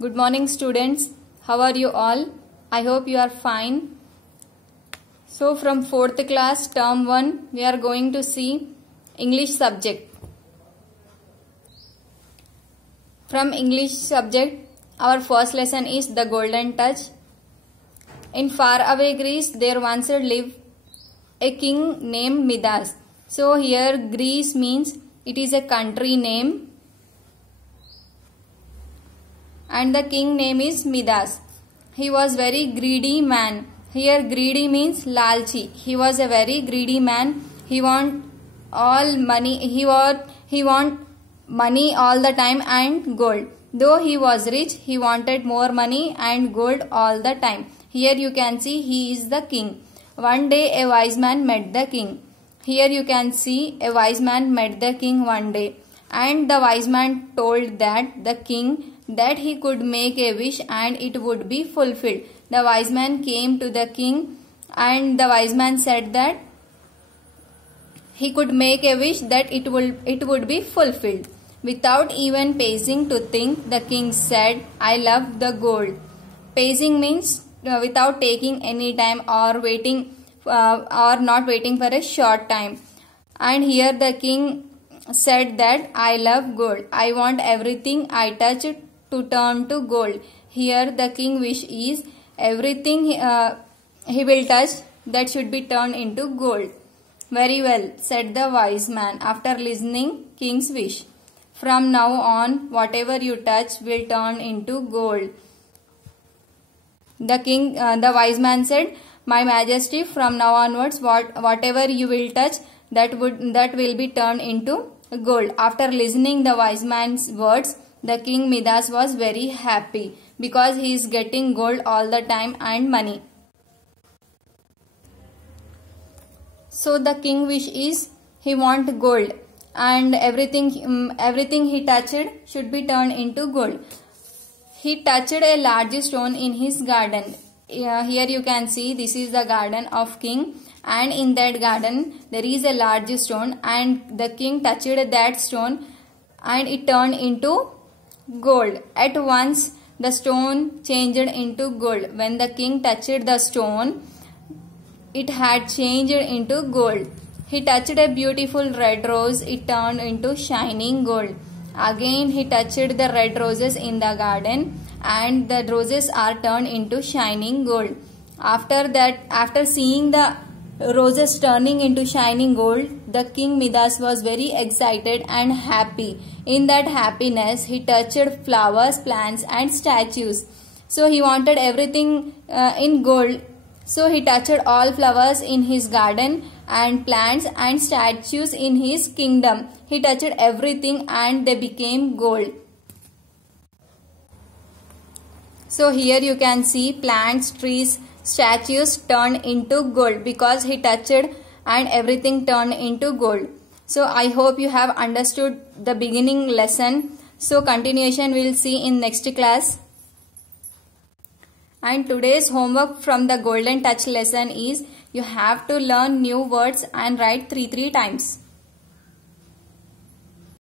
Good morning students. How are you all? I hope you are fine. So from 4th class term 1 we are going to see English subject. From English subject our first lesson is the golden touch. In faraway Greece there once lived a king named Midas. So here Greece means it is a country name and the king name is Midas. He was very greedy man. Here greedy means lalchi. He was a very greedy man. He want all money. He want money all the time and gold. Though he was rich, he wanted more money and gold all the time. Here you can see he is the king. One day a wise man met the king. Here you can see a wise man met the king one day. And the wise man told the king that he could make a wish and it would be fulfilled. The wise man came to the king and the wise man said that he could make a wish that it would be fulfilled. Without even pausing to think, the king said, "I love the gold." Pausing means without taking any time or waiting or not waiting for a short time. And here the king said that I love gold. I want everything I touch to turn to gold. Here the king wish is everything he will touch that should be turned into gold. Very well, said the wise man after listening king's wish. From now on, whatever you touch will turn into gold. The wise man said, "My Majesty, from now onwards, whatever you will touch, that will be turned into gold." After listening the wise man's words, the king Midas was very happy because he is getting gold all the time and money. So the king wish is he want gold and everything he touched should be turned into gold. He touched a large stone in his garden. Here you can see this is the garden of king, and in that garden there is a large stone, and the king touched that stone and it turned into gold. At once the stone changed into gold. When the king touched the stone, it had changed into gold. He touched a beautiful red rose. It turned into shining gold. Again he touched the red roses in the garden and the roses are turned into shining gold. After seeing the roses turning into shining gold, the king Midas was very excited and happy. In that happiness, he touched flowers, plants and statues. So he wanted everything in gold. So he touched all flowers in his garden and plants and statues in his kingdom. He touched everything and they became gold. So here you can see plants, trees, statues turned into gold because he touched and everything turned into gold. So I hope you have understood the beginning lesson. So continuation we will see in next class. And today's homework from the golden touch lesson is you have to learn new words and write 3 times.